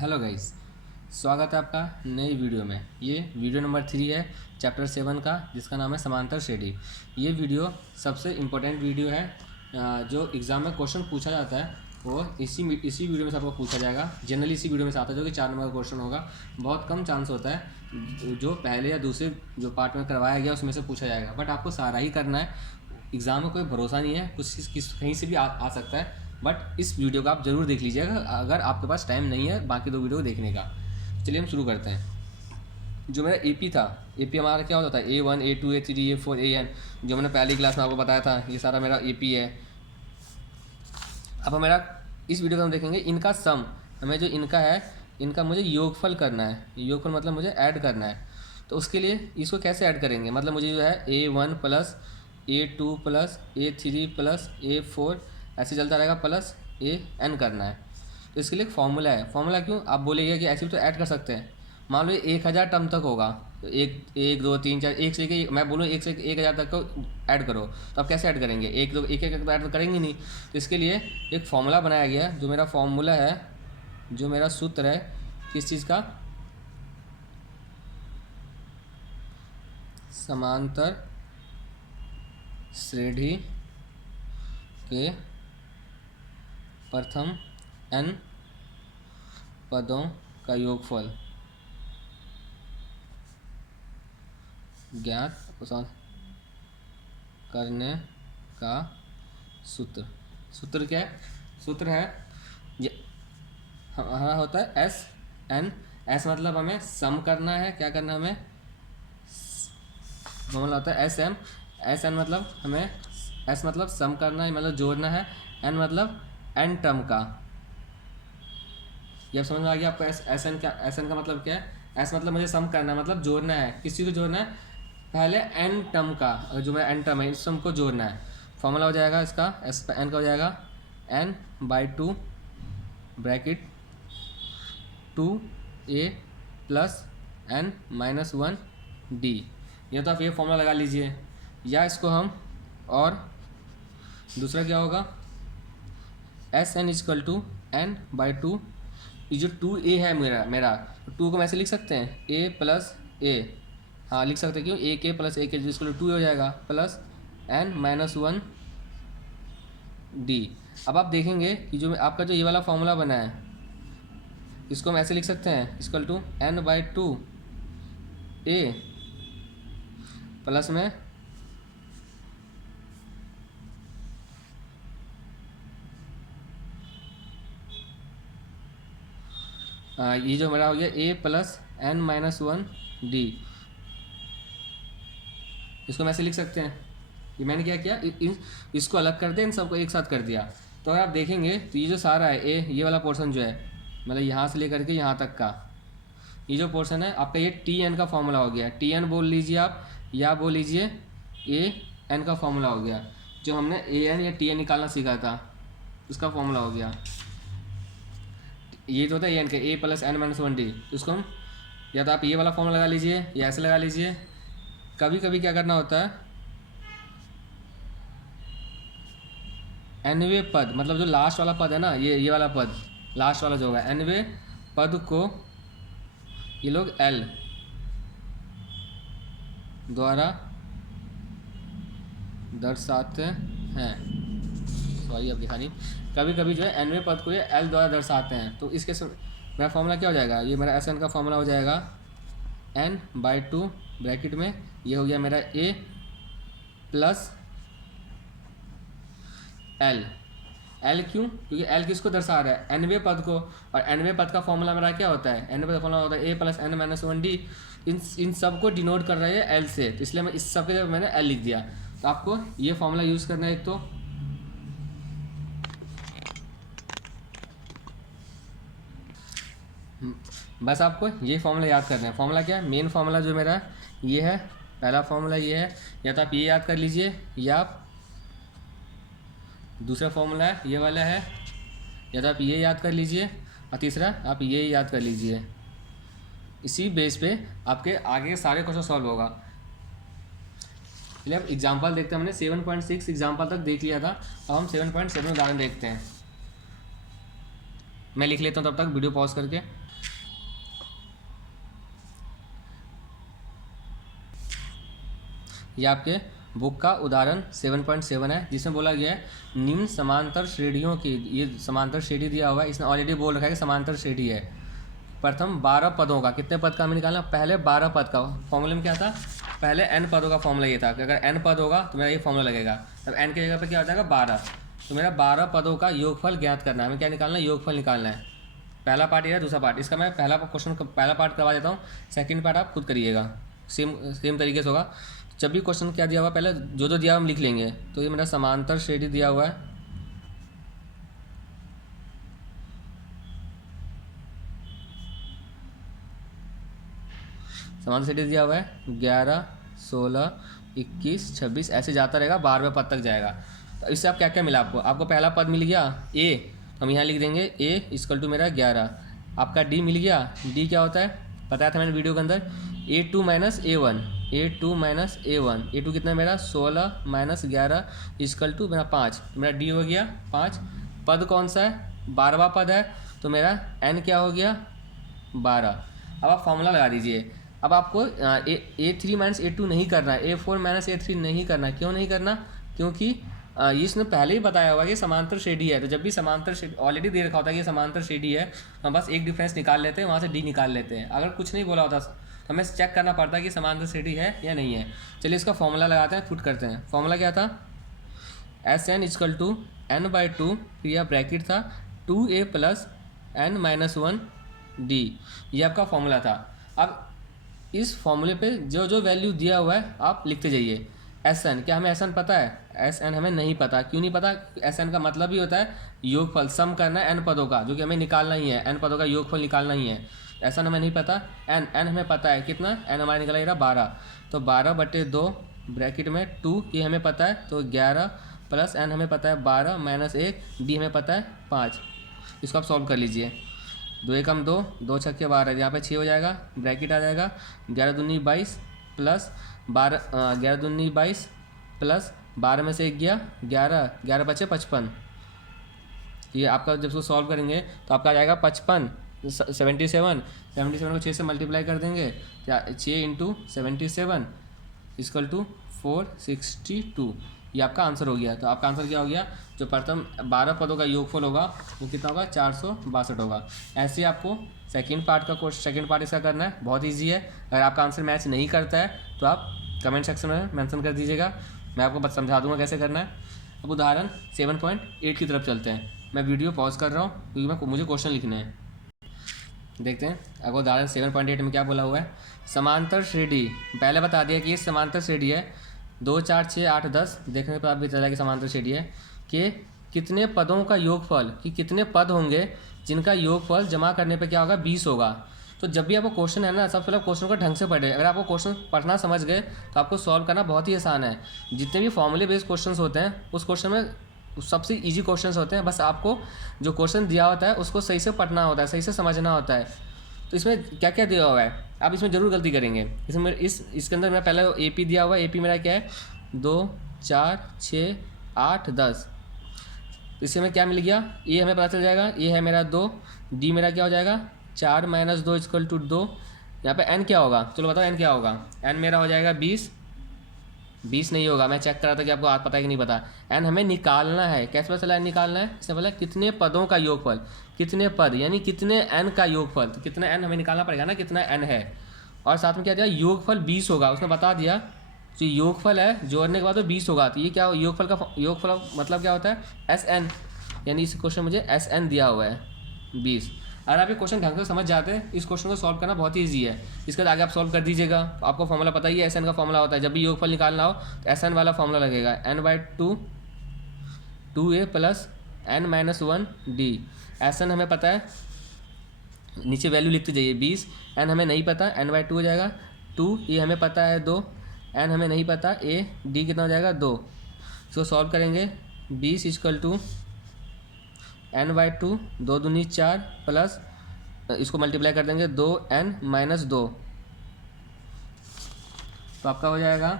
Hello guys, स्वागत है आपका नई वीडियो में। ये वीडियो नंबर 3 है चैप्टर 7 का, जिसका नाम है समांतर श्रेणी। ये वीडियो सबसे इम्पोर्टेंट वीडियो है। जो एग्ज़ाम में क्वेश्चन पूछा जाता है वो इसी वीडियो में से आपको पूछा जाएगा। जनरली इसी वीडियो में से आता है, जो कि 4 नंबर का क्वेश्चन होगा। बहुत कम चांस होता है जो पहले या दूसरे जो पार्ट में करवाया गया उसमें से पूछा जाएगा, बट आपको सारा ही करना है। एग्ज़ाम में कोई भरोसा नहीं है, कुछ कहीं से भी आ सकता है। बट इस वीडियो को आप ज़रूर देख लीजिएगा अगर आपके पास टाइम नहीं है बाकी 2 वीडियो देखने का। चलिए हम शुरू करते हैं। जो मेरा एपी था, एपी हमारा क्या होता था, A1 A2 A3 A4 AN, जो मैंने पहली क्लास में आपको बताया था। ये सारा मेरा एपी है। अब मेरा इस वीडियो में हम देखेंगे इनका सम। हमें जो इनका है, इनका मुझे योगफल करना है। योगफल मतलब मुझे ऐड करना है। तो उसके लिए इसको कैसे ऐड करेंगे, मतलब मुझे जो है A1 plus A2 plus A3 plus A4 ऐसे चलता रहेगा प्लस AN करना है। तो इसके लिए एक फॉर्मूला है। फॉर्मूला क्यों, आप बोलेंगे कि ऐसे भी तो ऐड कर सकते हैं। मान लो 1000 टर्म तक होगा, तो एक दो तीन चार, एक से लेके मैं बोलूँ 1 से 1000 तक को ऐड करो, तो आप कैसे ऐड करेंगे? एक दो एक एक तो ऐड तो करेंगे नहीं। तो इसके लिए एक फॉर्मूला बनाया गया है। जो मेरा फॉर्मूला है, जो मेरा सूत्र है किस चीज़ का, समांतर श्रेणी के प्रथम n पदों का योगफल ज्ञात करने का सूत्र। सूत्र क्या है? सूत्र है ये हमारा होता है SN। S मतलब हमें सम करना है। क्या करना है हमें? फॉर्मूला होता है SM। SN मतलब हमें, S मतलब सम करना है, मतलब जोड़ना है। N मतलब n टर्म का। ये अब समझ में आ गया आपको SN क्या? SN का मतलब क्या है? S मतलब मुझे सम करना है, मतलब जोड़ना है। किस चीज़ को जोड़ना है? पहले n टर्म का, जो मेरा n टर्म है इस सम को जोड़ना है। फॉर्मूला हो जाएगा इसका, n का हो जाएगा n/2 bracket 2a plus n-1d। ये तो आप ये फॉर्मूला लगा लीजिए, या इसको हम, और दूसरा क्या होगा, SN = n/2। ये जो 2a है मेरा 2 को मैं ऐसे लिख सकते हैं a प्लस a। हाँ लिख सकते हैं, क्यों? a के प्लस a के जिसको 2 हो जाएगा प्लस n-1 d। अब आप देखेंगे कि जो आपका जो ये वाला फॉर्मूला बना है, इसको हम ऐसे लिख सकते हैं n/2 a प्लस में ये जो मेरा हो गया a प्लस n-1 d। इसको हम ऐसे लिख सकते हैं। ये मैंने क्या किया, इसको अलग कर दिया, इन सबको एक साथ कर दिया। तो अगर आप देखेंगे तो ये जो सारा है ये वाला पोर्शन जो है, मतलब यहाँ से लेकर के यहाँ तक का ये जो पोर्शन है आपका, ये TN का फॉर्मूला हो गया। TN बोल लीजिए आप, या बोल लीजिए AN का फॉर्मूला हो गया। जो हमने AN या TN निकालना सीखा था उसका फॉर्मूला हो गया। ये जो होता है AN का, a प्लस n-1 d। उसको हम, या तो आप ये वाला फॉर्मूला लगा लीजिए या ऐसे लगा लीजिए। कभी कभी क्या करना होता है, nवें पद, मतलब जो लास्ट वाला पद है ना, ये वाला पद लास्ट वाला जो होगा, nवें पद को ये लोग L द्वारा दर्शाते हैं। सॉरी, अब लिखा नहीं। कभी कभी जो है nवें पद को ये L द्वारा दर्शाते हैं। तो इसके मेरा फॉर्मूला क्या हो जाएगा, ये मेरा SN का फॉर्मूला हो जाएगा n/2 ब्रैकेट में, ये हो गया मेरा a प्लस L। L क्यों? क्योंकि L किसको दर्शा रहा है, nवें पद को। और nवें पद का फॉर्मूला मेरा क्या होता है, nवें पद का फॉर्मूला होता है a प्लस n-1 d। इन सब को डिनोट कर रहा है L से, तो इसलिए मैं इस सब के जगह मैंने L लिख दिया। तो आपको ये फॉर्मूला यूज़ करना है। एक तो बस आपको ये फॉर्मूला याद करना है। फॉर्मूला क्या है, मेन फॉर्मूला जो मेरा ये है, पहला फॉर्मूला ये है। या तो आप ये याद कर लीजिए, या आप दूसरा फॉर्मूला है ये वाला है, या तो आप ये याद कर लीजिए, और तीसरा आप ये याद कर लीजिए। इसी बेस पे आपके आगे सारे क्वेश्चन सॉल्व होगा। चलिए अब एग्जाम्पल देखते हैं। हमने 7.6 एग्जाम्पल तक देख लिया था, अब हम 7.7 उदाहरण देखते हैं। मैं लिख लेता हूँ तब तक वीडियो पॉज करके। ये आपके बुक का उदाहरण 7.7 है, जिसमें बोला गया है निम्न समांतर श्रेणियों की, ये समांतर श्रेणी दिया हुआ है, इसने ऑलरेडी बोल रखा है कि समांतर श्रेणी है। प्रथम 12 पदों का, कितने पद का हमें निकालना, पहले 12 पद का। फॉर्मूले में क्या था, पहले n पदों का फॉर्मूला ये था कि अगर n पद होगा तो मेरा ये फॉर्मूला लगेगा, तब n की जगह पर क्या हो जाएगा 12। तो मेरा 12 पदों का योगफल ज्ञात करना है, हमें क्या निकालना है, योगफल निकालना है। पहला पार्ट ये है, दूसरा पार्ट इसका मैं पहला क्वेश्चन पहला पार्ट करवा देता हूँ, सेकंड पार्ट आप खुद करिएगा, सेम तरीके से होगा। जब भी क्वेश्चन क्या दिया हुआ पहले जो दिया हम लिख लेंगे। तो ये मेरा समांतर श्रेणी दिया हुआ है, समांतर श्रेणी दिया हुआ है 11, 16, 21, 26 ऐसे जाता रहेगा, 12वें पद तक जाएगा। तो इससे आप क्या क्या मिला आपको पहला पद मिल गया a, हम यहाँ लिख देंगे a इक्वल टू मेरा 11। आपका d मिल गया, d क्या होता है बताया था मैंने वीडियो के अंदर, a2 minus a1, a2 minus a1, a2 कितना है मेरा 16 माइनस 11 इक्वल टू मेरा 5, तो मेरा d हो गया 5। पद कौन सा है, 12वां पद है, तो मेरा n क्या हो गया 12। अब आप फॉर्मूला लगा दीजिए। अब आपको a3 माइनस a2 नहीं करना है, a4 माइनस a3 नहीं करना। क्यों नहीं करना, क्योंकि इसने पहले ही बताया हुआ कि समांतर श्रेणी है। तो जब भी समांतर श्रेणी ऑलरेडी दे रखा होता है कि समांतर श्रेणी है, हम बस एक डिफरेंस निकाल लेते हैं, वहाँ से डी निकाल लेते हैं। अगर कुछ नहीं बोला होता तो हमें चेक करना पड़ता है कि समांतर श्रेणी है या नहीं है। चलिए इसका फॉर्मूला लगाते हैं, पुट करते हैं। फॉर्मूला क्या था, Sn इक्वल टू n/2, फिर यह ब्रैकेट था 2a प्लस n-1d, ये आपका फॉर्मूला था। अब इस फॉर्मूले पे जो जो वैल्यू दिया हुआ है आप लिखते जाइए। Sn, क्या हमें Sn पता है, Sn हमें नहीं पता। क्यों नहीं पता, Sn का मतलब ही होता है योगफल, सम करना है n पदों का, जो कि हमें निकालना ही है, n पदों का योगफल निकालना ही है। Sn हमें नहीं पता, n हमें पता है, कितना n हमारा निकला रहा 12, तो 12/2 ब्रैकेट में 2 ये हमें पता है, तो 11 प्लस n हमें पता है 12 माइनस 1 d हमें पता है 5। इसको आप सॉल्व कर लीजिए, 2 एकम 2, 2 छक्के 12, यहाँ पे 6 हो जाएगा, ब्रैकेट आ जाएगा 11 दूनी 22 प्लस 12, 11 दूनी 22 प्लस 12 में से 1 गया 11, 11 बचे 55। ये आपका जब उसको सॉल्व करेंगे तो आपका आ जाएगा 55, 77 को 6 से मल्टीप्लाई कर देंगे, 6 इंटू 77 इक्वल टू 462, ये आपका आंसर हो गया। तो आपका आंसर क्या हो गया, जो प्रथम 12 पदों का योगफल होगा वो कितना होगा 462 होगा। ऐसे आपको सेकंड पार्ट इसका करना है, बहुत इजी है। अगर आपका आंसर मैच नहीं करता है तो आप कमेंट सेक्शन में मेंशन कर दीजिएगा, मैं आपको बस समझा दूंगा कैसे करना है। अब उदाहरण 7.8 की तरफ चलते हैं। मैं वीडियो पॉज कर रहा हूँ क्योंकि मुझे क्वेश्चन लिखने हैं। देखते हैं अगर उदाहरण 7.8 में क्या बोला हुआ है। समांतर श्रेणी, पहले बता दिया कि ये समांतर श्रेणी है, 2, 4, 6, 8, 10 देखने पर आप भी चला कि समांतर श्रेणी है कि कितने पदों का योगफल, कि कितने पद होंगे जिनका योगफल जमा करने पे क्या होगा 20 होगा। तो जब भी आपको क्वेश्चन है ना, सबसे पहले क्वेश्चन को ढंग से पढ़े। अगर आपको क्वेश्चन पढ़ना समझ गए तो आपको सॉल्व करना बहुत ही आसान है। जितने भी फॉर्मूले बेस्ड क्वेश्चन होते हैं उस क्वेश्चन में सबसे ईजी क्वेश्चन होते हैं, बस आपको जो क्वेश्चन दिया होता है उसको सही से पढ़ना होता है, सही से समझना होता है। तो इसमें क्या क्या दिया हुआ है, आप इसमें ज़रूर गलती करेंगे। इसमें इसके अंदर मेरा पहले AP दिया हुआ है, AP मेरा क्या है 2, 4, 6, 8, 10। इससे हमें क्या मिल गया, ये हमें पता चल जाएगा, ये है मेरा 2, D मेरा क्या हो जाएगा 4 माइनस 2 इक्वल टू 2। यहाँ पे n क्या होगा, चलो बताओ n क्या होगा, n मेरा हो जाएगा 20 नहीं होगा, मैं चेक कर रहा था कि आपको आज पता है कि नहीं पता। n हमें निकालना है, कैसे पता चला n निकालना है, इससे पहले कितने पदों का योगफल, कितने पद यानी कितने n का योगफल, तो कितना n हमें निकालना पड़ेगा ना, कितना n है। और साथ में क्या दिया, योगफल 20 होगा, उसने बता दिया जो योगफल है जोड़ने के बाद तो 20 होगा। तो ये क्या योगफल मतलब क्या होता है Sn, यानी इस क्वेश्चन मुझे Sn दिया हुआ है 20। अगर आप ये क्वेश्चन ढंग से समझ जाते हैं, इस क्वेश्चन को सॉल्व करना बहुत ही ईजी है। इसके बाद आगे आप सॉल्व कर दीजिएगा। आपको फॉर्मूला पता ही है, Sn का फॉर्मूला होता है, जब भी योगफल निकालना हो तो Sn वाला फॉर्मूला लगेगा, n/2 2a plus n-1d। Sn हमें पता है, नीचे वैल्यू लिखते जाइए 20, n हमें नहीं पता, n/2 हो जाएगा 2, ये हमें पता है 2, n हमें नहीं पता a, d कितना हो जाएगा 2। इसको सॉल्व करेंगे 20 इक्वल टू n/2, 2 दूनी 4 प्लस इसको मल्टीप्लाई कर देंगे 2n-2, तो आपका हो जाएगा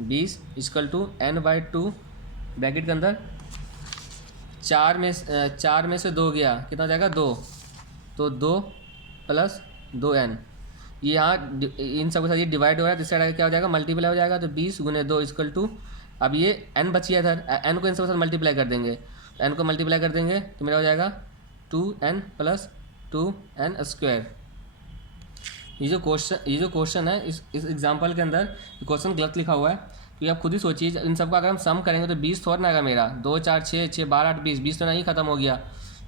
20 इक्वल टू n/2 ब्रैकेट के अंदर 4 में से 2 गया, कितना हो जाएगा 2, तो 2 प्लस 2n, ये यहाँ इन सब के साथ ये डिवाइड हो रहा है, तो इस साइड क्या हो जाएगा मल्टीप्लाई हो जाएगा, तो 20 गुने 2 इक्वल टू, अब ये n बच गया था, n को इन सब के साथ मल्टीप्लाई कर देंगे, तो n को मल्टीप्लाई कर देंगे तो मेरा हो जाएगा 2n प्लस 2n स्क्वायर। ये जो क्वेश्चन है इस एग्जाम्पल के अंदर क्वेश्चन गलत लिखा हुआ है, क्योंकि आप खुद ही सोचिए इन सबका अगर हम सम करेंगे तो 20 थोड़ा ना आएगा मेरा, 2 4 6 6 12 8 20 तो नहीं ख़त्म हो गया,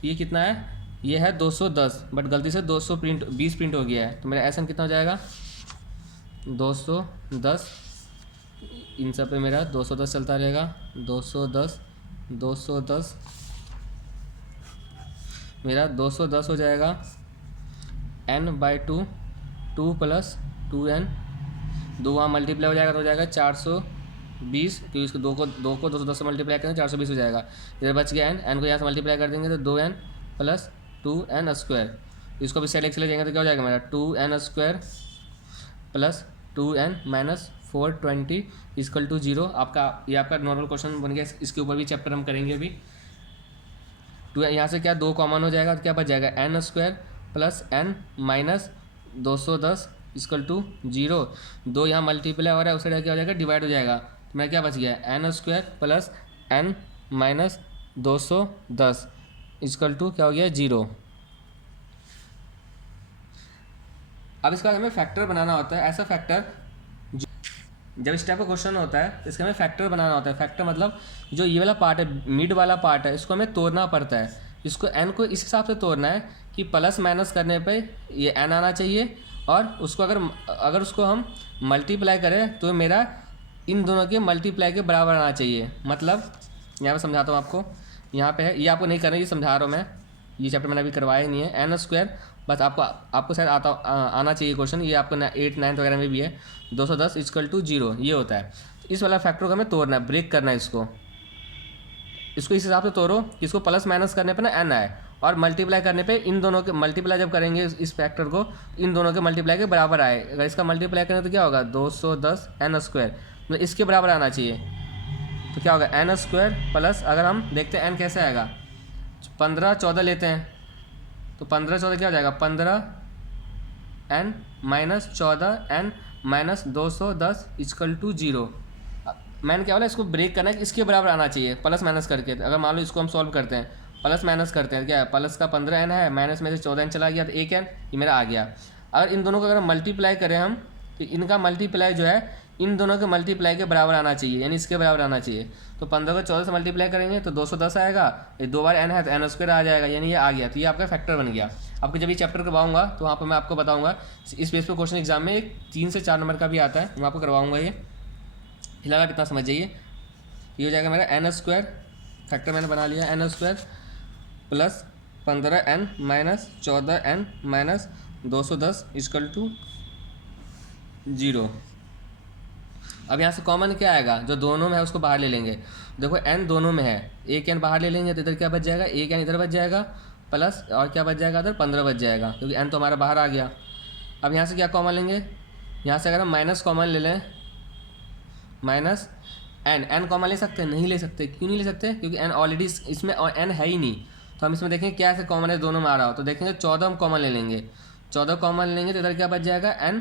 ये कितना है, ये है 210, बट गलती से 20 प्रिंट हो गया है, तो मेरा एसएन कितना हो जाएगा 210, इन सब पे मेरा 210 चलता रहेगा, 210 मेरा 210 हो जाएगा n/2, 2 प्लस 2n, 2 वहाँ मल्टीप्लाई हो जाएगा तो हो जाएगा 420, क्योंकि इसको 2 को 210 से मल्टीप्लाई करेंगे 420 हो जाएगा, इधर बच गया n को यहाँ से मल्टीप्लाई कर देंगे तो 2n प्लस 2n स्क्वायर, इसको भी साइड चले जाएंगे तो क्या हो जाएगा मेरा 2n square plus 2n minus 420 equal to 0। ये आपका नॉर्मल क्वेश्चन बन गया, इसके ऊपर भी चैप्टर हम करेंगे अभी। 2 यहाँ से क्या 2 कॉमन हो जाएगा तो क्या बच जाएगा n square plus n minus 210 equal to 0, 2 यहाँ मल्टीप्लाई हो रहा है, उस साइड क्या हो जाएगा डिवाइड हो जाएगा, तो मेरा क्या बच गया n square plus n minus 210 equal to क्या हो गया 0। अब इसका हमें फैक्टर बनाना होता है, ऐसा फैक्टर जब इस टाइप का क्वेश्चन होता है तो इसका हमें फैक्टर बनाना होता है। फैक्टर मतलब जो ये वाला पार्ट है, मिड वाला पार्ट है, इसको हमें तोड़ना पड़ता है, इसको n को इस हिसाब से तोड़ना है कि प्लस माइनस करने पे ये n आना चाहिए, और उसको अगर उसको हम मल्टीप्लाई करें तो मेरा इन दोनों के मल्टीप्लाई के बराबर आना चाहिए। मतलब यहाँ पे समझाता हूँ आपको, यहाँ पे है, ये आपको नहीं करना, ये समझा रहा हूँ मैं, ये चैप्टर मैंने अभी करवाया नहीं है। n स्क्वायर बस आपको शायद आना चाहिए क्वेश्चन, ये आपको 8 9 वगैरह में भी है, 210 इक्वल टू 0 ये होता है। इस वाला फैक्टर को हमें तोड़ना है, ब्रेक करना है इसको इस हिसाब से तोड़ो कि इसको प्लस माइनस करने पे ना n आए, और मल्टीप्लाई करने पे इन दोनों के मल्टीप्लाई जब करेंगे इस फैक्टर को, इन दोनों के मल्टीप्लाई के बराबर आए। अगर इसका मल्टीप्लाई करें तो क्या होगा 210 n स्क्वायर, मतलब इसके बराबर आना चाहिए, तो क्या होगा n स्क्वायर प्लस, अगर हम देखते हैं n कैसे आएगा, 15 14 लेते हैं तो 15 14 क्या हो जाएगा 15n minus 14n minus 210 equal to 0। मैंने क्या बोला, इसको ब्रेक करना है कि इसके बराबर आना चाहिए प्लस माइनस करके। अगर मान लो इसको हम सॉल्व करते हैं, प्लस माइनस करते हैं, क्या है प्लस का 15n है, माइनस में से 14n चला गया तो 1n, ये मेरा आ गया। अगर इन दोनों को अगर मल्टीप्लाई करें हम, तो इनका मल्टीप्लाई जो है इन दोनों के मल्टीप्लाई के बराबर आना चाहिए, यानी इसके बराबर आना चाहिए। तो 15 को 14 से मल्टीप्लाई करेंगे तो 210 आएगा, ये 2 बार n है तो n स्क्वायर आ जाएगा, यानी ये आ गया। तो ये आपका फैक्टर बन गया। आपको जब ये चैप्टर करवाऊंगा तो वहाँ पर मैं आपको बताऊंगा, इस बेस पर क्वेश्चन एग्जाम में एक 3 से 4 नंबर का भी आता है, मैं आपको करवाऊंगा। ये फिलहाल आप इतना समझ जाइए, ये हो जाएगा मेरा n स्क्वायर, फैक्टर मैंने बना लिया, n square plus 15n minus 14n minus 210 equal to 0। अब यहाँ से कॉमन क्या आएगा, जो दोनों में है उसको बाहर ले लेंगे। देखो n दोनों में है, एक n बाहर ले लेंगे तो इधर क्या बच जाएगा, एक n इधर बच जाएगा, प्लस और क्या बच जाएगा इधर 15 बच जाएगा, क्योंकि n तो हमारा बाहर आ गया। अब यहाँ से क्या कॉमन लेंगे, यहाँ से अगर हम माइनस कॉमन ले लें, माइनस n कॉमन ले सकते हैं, नहीं ले सकते। क्यों नहीं ले सकते, क्योंकि n ऑलरेडी इसमें n है ही नहीं। तो हम इसमें देखेंगे क्या ऐसे कॉमन है दोनों में आ रहा हो, तो देखेंगे 14 हम कॉमन ले लेंगे, 14 कॉमन लेंगे तो इधर क्या बच जाएगा n।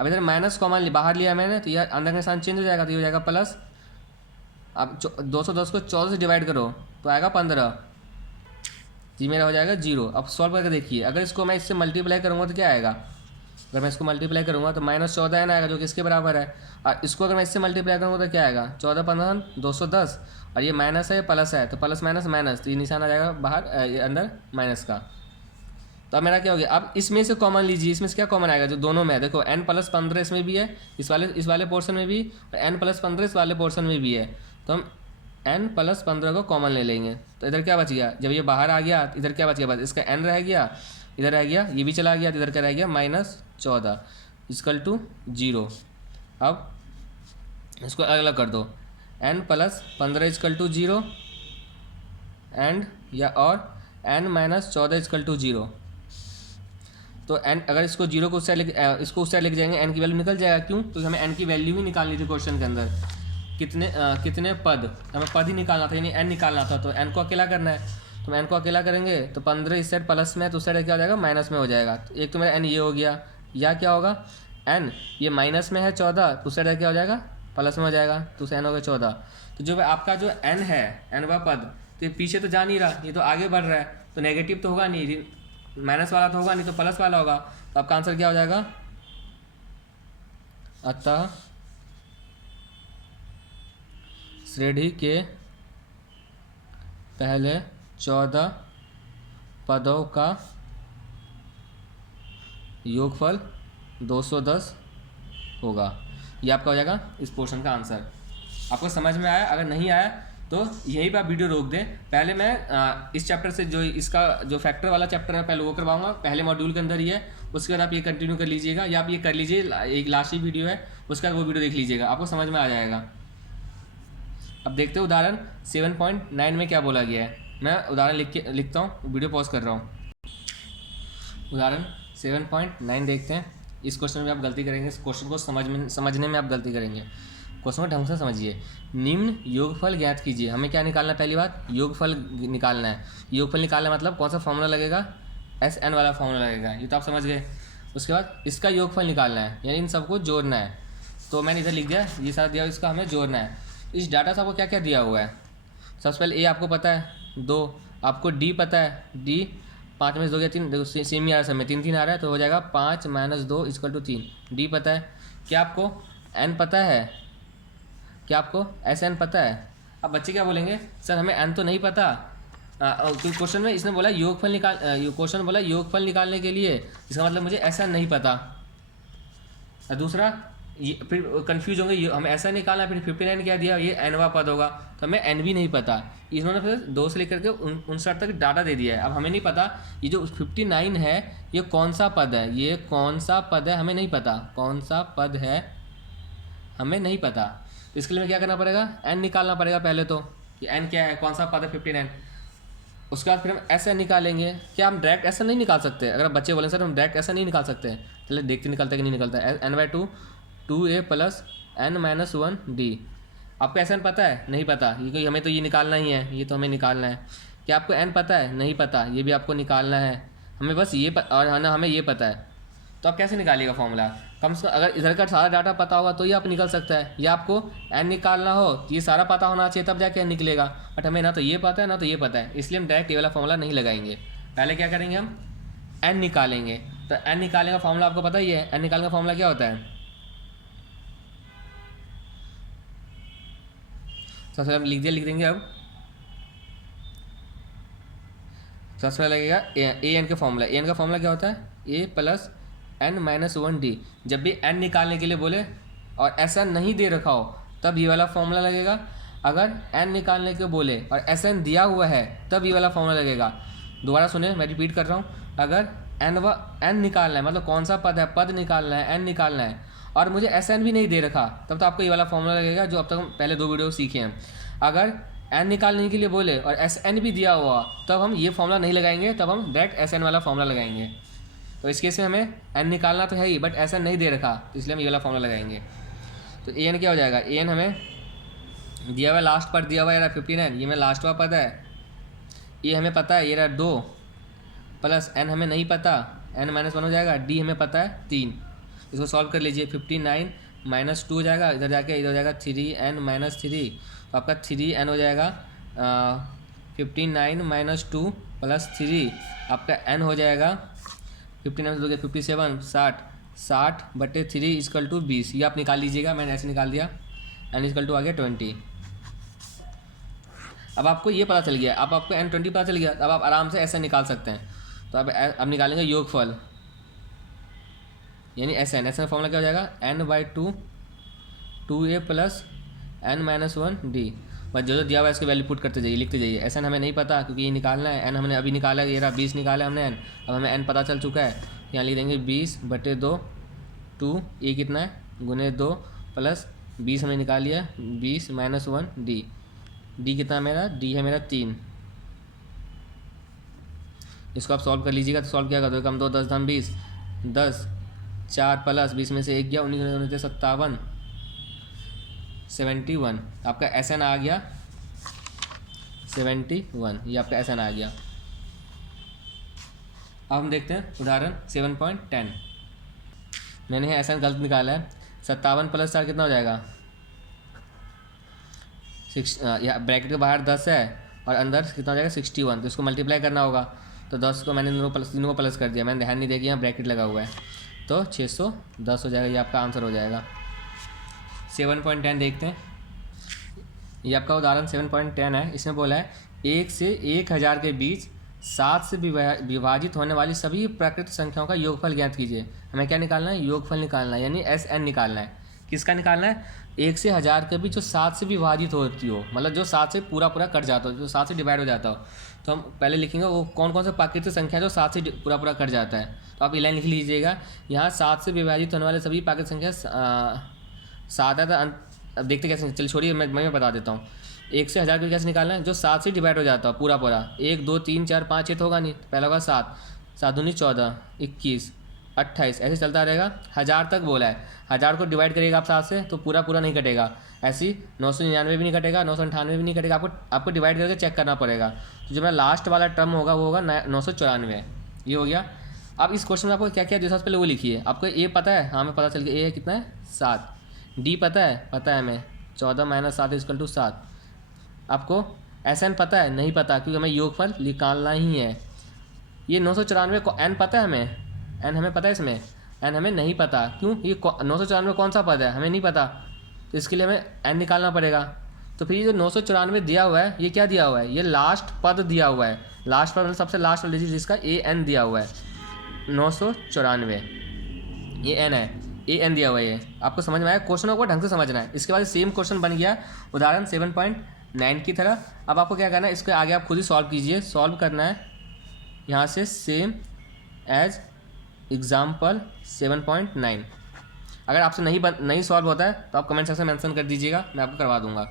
अब इधर माइनस कॉमन बाहर लिया मैंने, तो यह अंदर का निशान चेंज हो जाएगा, तो ये हो जाएगा प्लस। अब 210 को 14 से डिवाइड करो तो आएगा 15, जी मेरा हो जाएगा 0। अब सॉल्व करके देखिए, अगर इसको मैं इससे मल्टीप्लाई करूँगा तो क्या आएगा, अगर मैं इसको मल्टीप्लाई करूँगा तो माइनस 14n आएगा, जो कि इसके बराबर है। और इसको अगर मैं इससे मल्टीप्लाई करूँगा तो क्या आएगा 14 15 210, और ये माइनस है प्लस है, तो प्लस माइनस माइनस, तो ये निशान आ जाएगा बाहर, ये अंदर माइनस का। तो अब मेरा क्या हो गया, अब इसमें से कॉमन लीजिए, इसमें से क्या कॉमन आएगा, जो दोनों में है। देखो n प्लस 15 इसमें भी है, इस वाले पोर्शन में भी, और n प्लस 15 इस वाले पोर्शन में भी है। तो हम n प्लस 15 को कॉमन ले लेंगे, तो इधर क्या बच गया, जब ये बाहर आ गया इधर क्या बच गया, बस इसका n रह गया, इधर रह गया, ये भी चला गया, तो इधर क्या रह गया माइनस 14 इक्वल टू 0। अब इसको अलग अलग कर दो, n plus 15 equal to 0 and या और n माइनस 14 इक्वल टू 0। तो n अगर इसको 0 को उस साइड इसको उस साइड लेके जाएंगे, n की वैल्यू निकल जाएगा। क्यों, तो हमें n की वैल्यू ही निकालनी थी क्वेश्चन के अंदर। कितने पद, हमें पद ही निकालना था, यानी n निकालना था, तो n को अकेला करना है। तो n को अकेला करेंगे तो 15 इस साइड प्लस में है, तो उस साइड क्या हो जाएगा माइनस में हो जाएगा। तो एक तो मेरा n ये हो गया, या क्या होगा n ये माइनस में है 14, तो उस साइड क्या हो जाएगा प्लस में हो जाएगा, तो उस n हो गया 14। तो जो आपका जो n है nवा पद, तो ये पीछे तो जा नहीं रहा, ये तो आगे बढ़ रहा है, तो नेगेटिव तो होगा नहीं, माइनस वाला तो होगा नहीं, तो प्लस वाला होगा। तो आपका आंसर क्या हो जाएगा, अतः श्रेणी के पहले 14 पदों का योगफल 210 होगा। ये आपका हो जाएगा इस पोर्शन का आंसर। आपको समझ में आया? अगर नहीं आया तो यहीं पर आप वीडियो रोक दें। पहले मैं इस चैप्टर से जो इसका जो फैक्टर वाला चैप्टर है पहले वो करवाऊंगा, पहले मॉड्यूल के अंदर ही है, उसके बाद आप ये कंटिन्यू कर लीजिएगा, या आप ये कर लीजिए, एक लास्ट ही वीडियो है, उसके बाद वो वीडियो देख लीजिएगा, आपको समझ में आ जाएगा। अब देखते हैं उदाहरण 7.9 में क्या बोला गया है। मैं उदाहरण लिखता हूँ, वीडियो पॉज कर रहा हूँ। उदाहरण 7.9 देखते हैं। इस क्वेश्चन में आप गलती करेंगे, इस क्वेश्चन को समझने में आप गलती करेंगे। क्वेश्चन को ढंग से समझिए। निम्न योगफल ज्ञात कीजिए। हमें क्या निकालना है? पहली बात योगफल निकालना है। योगफल निकालना मतलब कौन सा फॉर्मूला लगेगा? SN वाला फॉर्मूला लगेगा, ये तो आप समझ गए। उसके बाद इसका योगफल निकालना है, यानी इन सबको जोड़ना है। तो मैंने इधर लिख दिया, ये सारा दिया, इसका हमें जोड़ना है। इस डाटा से आपको क्या क्या दिया हुआ है? सबसे पहले A आपको पता है 2, आपको D पता है, D 5 में से 2 या 3, देखो सेम ही आ रहा है, सब में 3 आ रहा है, तो हो जाएगा 5 - 2 = 3। D पता है। क्या आपको N पता है? क्या आपको SN पता है? अब बच्चे क्या बोलेंगे, सर हमें N तो नहीं पता। तो क्वेश्चन में इसने बोला योगफल क्वेश्चन बोला योगफल निकालने के लिए, इसका मतलब मुझे SN नहीं पता। दूसरा फिर कंफ्यूज होंगे, हमें ऐसा निकालना, फिर 59 क्या दिया, ये nवा पद होगा, तो हमें n भी नहीं पता। इन्होंने फिर 2 से लेकर के 59 तक डाटा दे दिया है। अब हमें नहीं पता ये जो 59 है ये कौन सा पद है, ये कौन सा पद है हमें नहीं पता, कौन सा पद है हमें नहीं पता। तो इसके लिए क्या करना पड़ेगा, n निकालना पड़ेगा पहले तो, कि n क्या है, कौन सा पद है 59। उसके बाद फिर हम SN निकालेंगे। क्या हम डायरेक्ट SN नहीं निकाल सकते? अगर बच्चे बोलें सर हम डायरेक्ट SN नहीं निकाल सकते, चलिए देखते निकलता है कि नहीं निकलता है। n/2 2a + n - 1d। आपको SN पता है? नहीं पता, क्योंकि हमें तो ये निकालना ही है, ये तो हमें निकालना है। क्या आपको n पता है? नहीं पता, ये भी आपको निकालना है। हमें बस ये और है ना, हमें ये पता है। तो आप कैसे निकालिएगा फॉर्मूला? कम से कम अगर इधर का सारा डाटा पता होगा तो ये आप निकल सकता है, या आपको n निकालना हो तो ये सारा पता होना चाहिए तब जाके n निकलेगा। बट हमें ना तो ये पता है ना तो ये पता है, इसलिए हम डायरेक्ट ये वाला फॉर्मूला नहीं लगाएंगे। पहले क्या करेंगे, हम n निकालेंगे। तो n निकालने का फॉर्मूला आपको पता ही है। n निकालने का फॉर्मूला क्या होता है? सबसे पहले लिख देंगे। अब सबसे पहले लगेगा an का फॉर्मूला। an का फॉर्मूला क्या होता है? a + n - 1d। जब भी n निकालने के लिए बोले और SN नहीं दे रखा हो तब ये वाला फॉर्मूला लगेगा। अगर n निकालने के बोले और SN दिया हुआ है तब ये वाला फॉर्मूला लगेगा। दोबारा सुने, मैं रिपीट कर रहा हूँ। अगर n निकालना है, मतलब कौन सा पद है, पद निकालना है, n निकालना है, और मुझे SN भी नहीं दे रखा, तब तो आपको ये वाला फॉर्मूला लगेगा जो अब तक हम पहले 2 वीडियो सीखे हैं। अगर n निकालने के लिए बोले और SN भी दिया हुआ तब हम ये फॉर्मूला नहीं लगाएंगे, तब हम डायरेक्ट SN वाला फॉर्मूला लगाएंगे। तो इस केस में हमें n निकालना तो है ही, बट SN नहीं दे रखा, तो इसलिए हम ये वाला फॉर्मूला लगाएंगे। तो an क्या हो जाएगा? an हमें दिया हुआ, लास्ट पर दिया हुआ है 59, ये मेरा लास्ट वाला पद है। ये हमें पता है, ये रहा 2 + n हमें नहीं पता, n - 1 हो जाएगा। d हमें पता है 3। इसको सॉल्व कर लीजिए। 59 - 2 हो जाएगा, इधर जाके इधर हो जाएगा 3n - 3, तो आपका 3n हो जाएगा। 59 - 2 + 3 आपका n हो जाएगा 59 हो गया 57, 60/3 = 20। ये आप निकाल लीजिएगा, मैंने ऐसे निकाल दिया। n = आ गया 20। अब आपको ये पता चल गया, अब आपको n 20 पता चल गया, अब आप आराम से ऐसे निकाल सकते हैं। तो अब निकालेंगे योगफल, यानी SN का फॉर्मूला क्या हो जाएगा? n/2 2a + n - 1d। बस जो दिया हुआ है इसकी वैल्यू पुट करते जाइए, लिखते जाइए। SN हमें नहीं पता क्योंकि ये निकालना है। n हमने अभी निकाला है, ये रहा 20 निकाला है हमने n। अब हमें n पता चल चुका है, यहाँ लिख देंगे 20/2, 2 a कितना है × 2 + 20 हमने निकाल लिया 20 - 1d। d कितना मेरा? d है मेरा 3। इसको आप सॉल्व कर लीजिएगा। तो सॉल्व क्या कर दो, कम 2 10 - 20, 10 4 + 20 में से 1 गया, 19 57, 71, आपका एस एन आ गया 71, ये आपका एस एन आ गया। अब हम देखते हैं उदाहरण 7.10। मैंने एस एन गलत निकाला है। 57 + 4 कितना हो जाएगा? 6, या ब्रैकेट के बाहर 10 है और अंदर कितना हो जाएगा 61, तो इसको मल्टीप्लाई करना होगा। तो 10 को मैंने तीनों को प्लस कर दिया, मैंने ध्यान नहीं दिया कि यहाँ ब्रैकेट लगा हुआ है, तो 610 हो जाएगा। ये आपका आंसर हो जाएगा। 7.10 देखते हैं। ये आपका उदाहरण 7.10 है। इसमें बोला है 1 से 1000 के बीच 7 से विभाजित होने वाली सभी प्राकृतिक संख्याओं का योगफल ज्ञात कीजिए। हमें क्या निकालना है? योगफल निकालना है, यानी SN निकालना है। किसका निकालना है? 1 से 1000 के बीच जो 7 से विभाजित होती हो, मतलब जो 7 से पूरा कट जाता हो, जो 7 से डिवाइड हो जाता हो। तो हम पहले लिखेंगे वो कौन कौन सा प्राकृतिक संख्या जो 7 से पूरा कट जाता है। तो आप ये लाइन लिख लीजिएगा। यहाँ 7 से विभाजित होने वाले सभी प्राकृतिक संख्या 7 है। तो अब देखते कैसे, चलिए छोड़िए, मैं बता देता हूँ। 1 से 1000 को कैसे निकालना है? जो 7 से डिवाइड हो जाता है पूरा 1 2 3 4 5 6 तो होगा नहीं, पहला होगा 7, 7 दूनी 14, 21, 28, ऐसे चलता रहेगा। 1000 तक बोला है। 1000 को डिवाइड करिएगा आप 7 से तो पूरा नहीं कटेगा। ऐसी 999 भी नहीं कटेगा, 998 भी नहीं कटेगा। आपको डिवाइड करके चेक करना पड़ेगा। तो जो मेरा लास्ट वाला टर्म होगा वो होगा 994। ये हो गया। अब इस क्वेश्चन में आपको क्या क्या सबसे पहले वो लिखिए। आपको ए पता है? हाँ, हमें पता चल गया। ए है कितना है? 7। डी पता है? पता है हमें, 14 - 7 = 7। आपको SN पता है? नहीं पता, क्योंकि हमें योगफल निकालना ही है। ये 994 को एन पता है हमें? एन हमें पता है, इसमें एन हमें नहीं पता। क्यों? ये 994 कौन सा पद है? हमें नहीं पता, तो इसके लिए हमें एन निकालना पड़ेगा। तो फिर ये जो 994 दिया हुआ है, ये क्या दिया हुआ है? ये लास्ट पद दिया हुआ है। लास्ट पद मतलब सबसे लास्ट वाला डिजिट जिसका AN दिया हुआ है। 994 ये एन है, AN दिया हुआ है। ये आपको समझ में आया? क्वेश्चनों को ढंग से समझना है। इसके बाद सेम क्वेश्चन बन गया उदाहरण 7.9 की तरह। अब आपको क्या करना है? इसके आगे आप खुद ही सॉल्व कीजिए। सॉल्व करना है यहाँ से सेम एज एग्जाम्पल 7.9। अगर आपसे नहीं सॉल्व होता है तो आप कमेंट सेक्शन में मेंशन कर दीजिएगा, मैं आपको करवा दूंगा।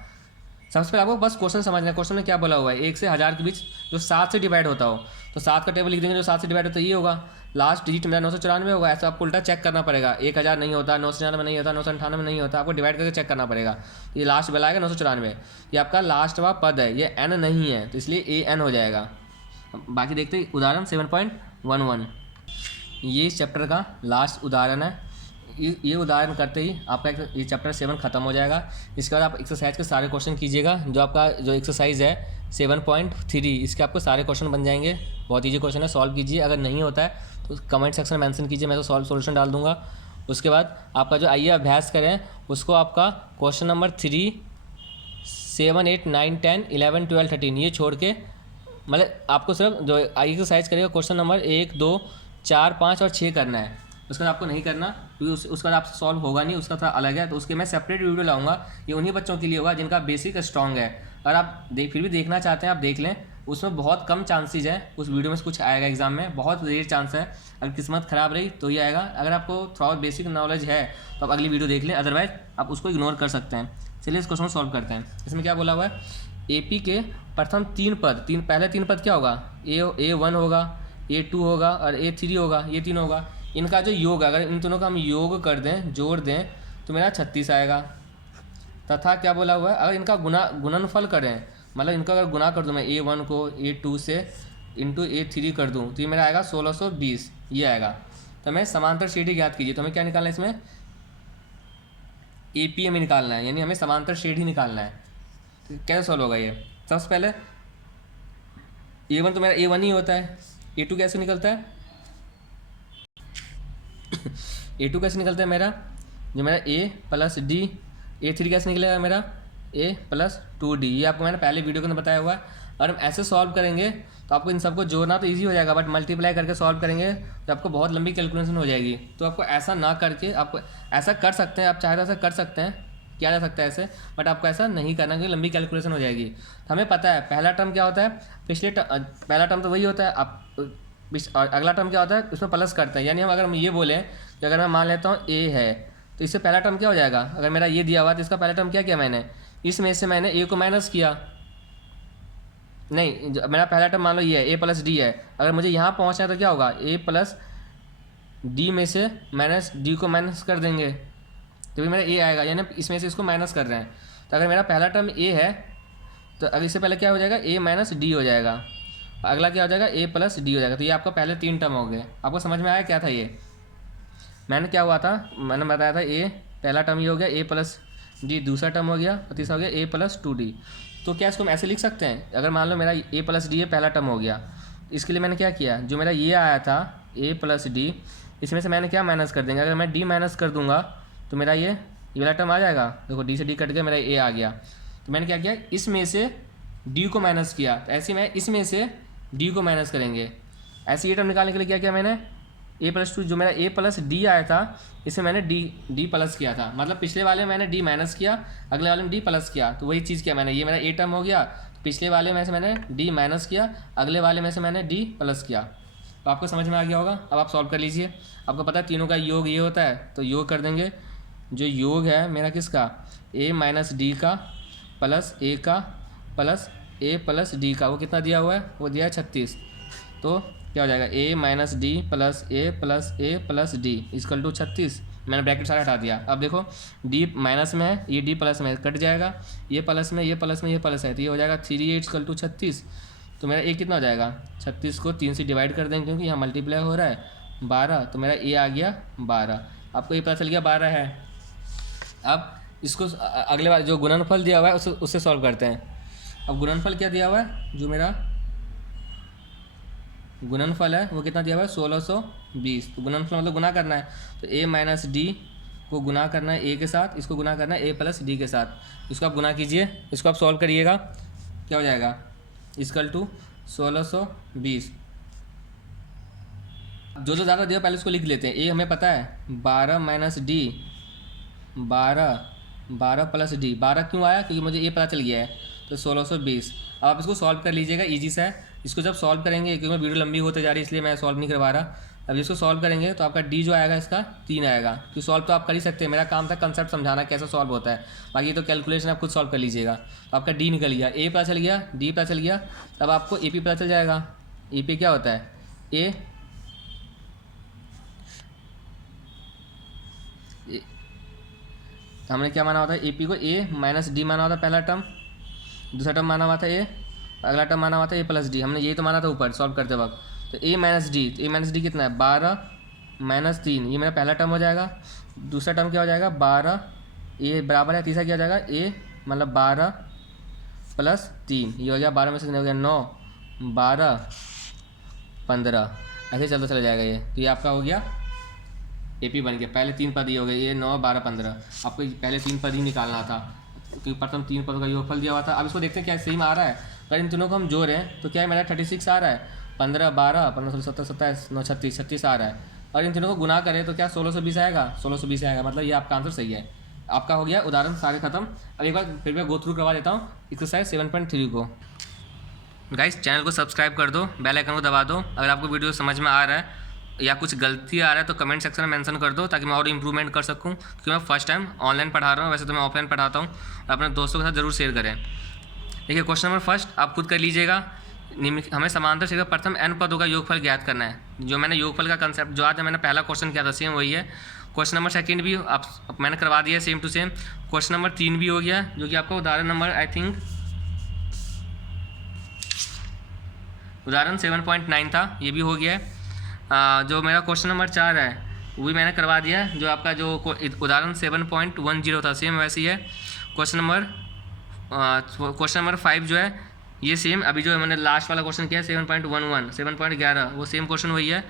सबसे पहले आपको बस क्वेश्चन समझना है। क्वेश्चन में क्या बोला हुआ है? 1 से 1000 के बीच जो 7 से डिवाइड होता हो, तो 7 का टेबल लिख देंगे। जो 7 से डिवाइड होता है ये होगा। लास्ट डिजिट मेरा 994 होगा। ऐसा आपको उल्टा चेक करना पड़ेगा। 1000 नहीं होता, 999 नहीं होता, 998 नहीं होता, आपको डिवाइड करके चेक करना पड़ेगा। ये लास्ट वाला आएगा 994। ये आपका लास्ट वाला पद है, ये एन नहीं है, तो इसलिए AN हो जाएगा। बाकी देखते हैं उदाहरण 7.11। ये इस चैप्टर का लास्ट उदाहरण है। ये उदाहरण करते ही आपका ये चैप्टर 7 खत्म हो जाएगा। इसके बाद आप एक्सरसाइज के सारे क्वेश्चन कीजिएगा। जो आपका जो एक्सरसाइज है 7.3, इसके आपको सारे क्वेश्चन बन जाएंगे। बहुत ईजी क्वेश्चन है, सॉल्व कीजिए। अगर नहीं होता है तो कमेंट सेक्शन में मेंशन कीजिए, मैं तो सॉल्यूशन डाल दूंगा। उसके बाद आपका जो आइए अभ्यास करें, उसको आपका क्वेश्चन नंबर 3, 7, 8, 9, 10, 11, 12, 13 ये छोड़ के, मतलब आपको सिर्फ जो आई एक्सरसाइज करेगा क्वेश्चन नंबर 1, 2, 4, 5 और 6 करना है। उसके बाद आपको नहीं करना, क्योंकि उसका आपसे सॉल्व होगा नहीं, उसका थोड़ा अलग है। तो उसके मैं सेपरेट वीडियो लाऊंगा। ये उन्हीं बच्चों के लिए होगा जिनका बेसिक स्ट्रॉन्ग है। अगर आप फिर भी देखना चाहते हैं, आप देख लें। उसमें बहुत कम चांसेज है उस वीडियो में से कुछ आएगा एग्जाम में, बहुत रेयर चांस है। अगर किस्मत ख़राब रही तो ये आएगा। अगर आपको थोड़ा बेसिक नॉलेज है तो आप अगली वीडियो देख लें, अदरवाइज आप उसको इग्नोर कर सकते हैं। चलिए इस क्वेश्चन को सॉल्व करते हैं। इसमें क्या बोला हुआ है? AP के प्रथम 3 पद, पहले 3 पद क्या होगा? A1 होगा, A2 होगा और A3 होगा। ये 3 होगा। इनका जो योग, अगर इन तीनों का हम योग कर दें, जोड़ दें, तो मेरा 36 आएगा। तथा क्या बोला हुआ है? अगर इनका गुणनफल करें, मतलब इनका अगर गुना कर दूं मैं A1 को A2 से इंटू A3 कर दूं, तो ये मेरा आएगा 1620, ये आएगा। तो हमें समांतर श्रेणी ज्ञात कीजिए। तो हमें क्या निकालना है इसमें? APA में निकालना है, यानी हमें समांतर श्रेणी निकालना है। तो कैसे सॉल्व होगा ये? सबसे पहले A1 तो मेरा A1 ही होता है। A2 कैसे निकलता है? A2 कैसे निकलता है मेरा? जो मेरा A + D। A3 कैसे निकलेगा मेरा? A + 2D। ये आपको मैंने पहले वीडियो के अंदर बताया हुआ है। और हम ऐसे सॉल्व करेंगे तो आपको इन सबको जोड़ना तो ईजी हो जाएगा, बट मल्टीप्लाई करके सॉल्व करेंगे तो आपको बहुत लंबी कैलकुलेशन हो जाएगी। तो आपको ऐसा ना करके, आपको ऐसा कर सकते हैं, आप चाहे तो ऐसा कर सकते हैं, किया जा सकता है ऐसे, बट आपको ऐसा नहीं करना क्योंकि लंबी कैलकुलेशन हो जाएगी। तो हमें पता है पहला टर्म क्या होता है, पहला टर्म तो वही होता है। आप और अगला टर्म क्या होता है, उसमें प्लस करते हैं। यानी अगर हम ये बोलें कि अगर मैं मान लेता हूँ A है, तो इससे पहला टर्म क्या हो जाएगा? अगर मेरा ये दिया हुआ तो इसका पहला टर्म क्या किया मैंने? इसमें से मैंने A को माइनस किया। नहीं, मेरा पहला टर्म मान लो ये है, A + D है। अगर मुझे यहाँ पहुँचना है तो क्या होगा? A + D में से -D को माइनस कर देंगे, तो भी मेरा ए आएगा, यानी इसमें से इसको माइनस कर रहे हैं। तो अगर मेरा पहला टर्म ए है तो अगर इससे पहले क्या हो जाएगा, ए माइनस डी हो जाएगा, अगला क्या हो जाएगा, ए प्लस डी हो जाएगा। तो ये आपका पहले 3 टर्म हो गए। आपको समझ में आया क्या था ये? मैंने क्या हुआ था, मैंने बताया था ए पहला टर्म ये हो गया, ए प्लस डी दूसरा टर्म हो गया, और तीसरा हो गया ए प्लस 2d। तो क्या इसको हम ऐसे लिख सकते हैं, अगर मान लो मेरा ए प्लस डी पहला टर्म हो गया, इसके लिए मैंने क्या किया, जो मेरा ये आया था ए प्लस डी, इसमें से मैंने क्या माइनस कर देंगे, अगर मैं डी माइनस कर दूंगा तो मेरा ये वाला टर्म आ जाएगा। देखो डी से डी कट के मेरा ए आ गया। तो मैंने क्या किया, इसमें से डी को माइनस किया, तो ऐसे मैं इसमें से डी को माइनस करेंगे। ऐसे ये टर्म निकालने के लिए क्या किया मैंने, ए प्लस 2 जो मेरा ए प्लस डी आया था इसे मैंने डी प्लस किया था, मतलब पिछले वाले में मैंने डी माइनस किया, अगले वाले में डी प्लस किया। तो वही चीज़ किया मैंने, ये मेरा ए टर्म हो गया, तो पिछले वाले में से मैंने डी माइनस किया, अगले वाले में से मैंने डी प्लस किया। तो आपको समझ में आ गया होगा। अब आप सॉल्व कर लीजिए। आपको पता है तीनों का योग ये होता है, तो योग कर देंगे। जो योग है मेरा किसका, ए माइनस डी का प्लस ए का प्लस ए प्लस डी का, वो कितना दिया हुआ है, वो दिया है 36। तो क्या हो जाएगा, A minus D plus A plus D equal to 36। मैंने ब्रैकेट सारा हटा दिया। अब देखो डी माइनस में है, ये डी प्लस में कट जाएगा, ये प्लस में, ये प्लस में, ये प्लस है, तो ये हो जाएगा 3a इक्वल टू 36। तो मेरा ए कितना हो जाएगा, 36 को 3 से डिवाइड कर देंगे क्योंकि यहाँ मल्टीप्लाई हो रहा है 12, तो मेरा ए आ गया 12। आपको ये पता चल गया 12 है। अब इसको अगले बार जो गुणनफल दिया हुआ है उससे सॉल्व करते हैं। अब गुणनफल क्या दिया हुआ है, जो मेरा गुणनफल है वो कितना दिया हुआ है, 1620। तो गुणनफल मतलब गुना करना है, तो ए माइनस डी को गुना करना है ए के साथ, इसको गुना करना है ए प्लस डी के साथ। इसको आप गुना कीजिए, इसको आप सॉल्व करिएगा, क्या हो जाएगा, इक्वल टू 1620। जो ज़्यादा दिया पहले उसको लिख लेते हैं। ए हमें पता है 12 माइनस डी 12 प्लस डी, 12 क्यों आया, क्योंकि मुझे ए पता चल गया है, तो 1620। अब आप इसको सॉल्व कर लीजिएगा, ईजी सा है। इसको जब सॉल्व करेंगे, क्योंकि वीडियो लंबी होते जा रही है इसलिए मैं सॉल्व नहीं करवा रहा। अब इसको सॉल्व करेंगे तो आपका डी जो आएगा इसका 3 आएगा, क्योंकि सॉल्व तो आप कर ही सकते हैं, मेरा काम था कंसेप्ट समझाना कैसे सॉल्व होता है, बाकी तो कैलकुलेशन आप खुद सॉल्व कर लीजिएगा। तो आपका डी निकल गया, ए पता चल गया, डी पता चल गया, तब आपको ए पी पता चल जाएगा। ए पी क्या होता है, ए हमने क्या माना होता है, ए पी को ए माइनस डी माना होता है पहला टर्म, दूसरा टर्म माना हुआ था ए, अगला टर्म माना हुआ था ए प्लस डी, हमने यही तो माना था ऊपर सॉल्व करते वक्त। तो ए माइनस डी, तो ए माइनस डी कितना है, 12 माइनस 3, ये मेरा पहला टर्म हो जाएगा। दूसरा टर्म क्या हो जाएगा, 12 ए बराबर है, तीसरा क्या हो जाएगा, ए मतलब 12 प्लस 3, ये हो गया 12 में से हो गया 9, 12 15, ऐसे चलता चला जाएगा ये। तो ये आपका हो गया ए पी बन गया। पहले 3 पद ही हो गए, ये 9 12 15, आपको पहले 3 पद ही निकालना था क्योंकि प्रथम 3 पदों का योगफल दिया हुआ था। अब इसको देखते हैं क्या सही में आ रहा है। अगर इन तीनों को हम जोड़ रहे हैं तो क्या है, मेरा 36 आ रहा है, 15 12 15 16 17 27 9 36 36 आ रहा है। और इन तीनों को गुना करें तो क्या 1620 आएगा, 1620 आएगा, मतलब ये आपका आंसर सही है। आपका हो गया उदाहरण सारे खत्म। अब एक बार फिर मैं गो थ्रू करवा देता हूँ एक्सरसाइज 7.3 को। गाइस चैनल को सब्सक्राइब कर दो, बेल आइकन को दबा दो। अगर आपको वीडियो समझ में आ रहा है या कुछ गलती आ रहा है तो कमेंट सेक्शन में मेंशन कर दो, ताकि मैं और इंप्रूवमेंट कर सकूं, क्योंकि मैं फर्स्ट टाइम ऑनलाइन पढ़ा रहा हूं, वैसे तो मैं ऑफलाइन पढ़ाता हूं। अपने दोस्तों के साथ ज़रूर शेयर करें। देखिए क्वेश्चन नंबर फर्स्ट आप खुद कर लीजिएगा। हमें समांतर शेखर प्रथम n पदों का योगफल ज्ञात करना है। जो मैंने योगफल का कंसेप्ट जो आज मैंने पहला क्वेश्चन किया था सेम वही है। क्वेश्चन नंबर सेकंड भी आप मैंने करवा दिया same to same. Question number 3 भी हो गया, जो कि आपका उदाहरण नंबर आई थिंक उदाहरण 7.9 था, ये भी हो गया है। जो मेरा क्वेश्चन नंबर 4 है वो भी मैंने करवा दिया है। जो आपका जो उदाहरण 7.10 था सेम वैसे ही है। क्वेश्चन नंबर 5 जो है ये सेम, अभी जो मैंने लास्ट वाला क्वेश्चन किया है 7.11 7.11 वो सेम क्वेश्चन वही है।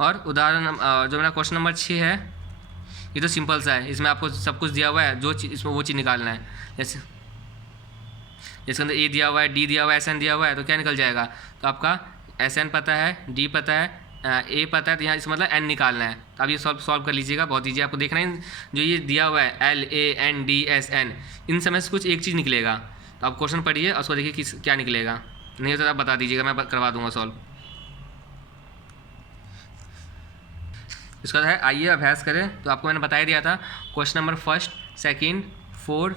और उदाहरण जो मेरा क्वेश्चन नंबर 6 है ये तो सिंपल सा है, इसमें आपको सब कुछ दिया हुआ है, जो चीज़ इसमें वो चीज़ निकालना है। जैसे इसके अंदर ए दिया हुआ है, डी दिया हुआ है, एस एन दिया हुआ है, तो क्या निकल जाएगा, तो आपका एस एन पता है, डी पता है, ए पता है, तो यहाँ इस मतलब एन निकालना है। तो अब ये सॉल्व कर लीजिएगा, बहुत ईजी। आपको देखना है जो ये दिया हुआ है L A N D S N, इन समय से कुछ एक चीज़ निकलेगा। तो आप क्वेश्चन पढ़िए और उसको देखिए किस क्या निकलेगा, नहीं तो आप बता दीजिएगा, मैं करवा दूंगा सॉल्व। इसका है आइए अभ्यास करें। तो आपको मैंने बता ही दिया था क्वेश्चन नंबर फर्स्ट सेकेंड 4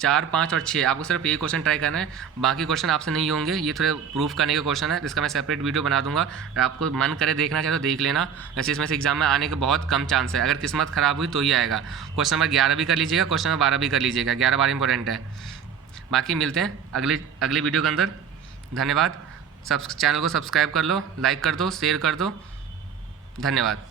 4, 5 और 6 आपको सिर्फ यही क्वेश्चन ट्राई करना है, बाकी क्वेश्चन आपसे नहीं होंगे। ये थोड़े प्रूफ करने के क्वेश्चन है, जिसका मैं सेपरेट वीडियो बना दूंगा। अगर आपको मन करे देखना चाहे तो देख लेना। वैसे इसमें से एग्जाम में आने के बहुत कम चांस है, अगर किस्मत खराब हुई तो ही आएगा। क्वेश्चन नंबर 11 भी कर लीजिएगा, क्वेश्चन नंबर 12 भी कर लीजिएगा। 11, 12 इंपॉर्टेंट है। बाकी मिलते हैं अगली वीडियो के अंदर। धन्यवाद। चैनल को सब्सक्राइब कर लो, लाइक कर दो, शेयर कर दो। धन्यवाद।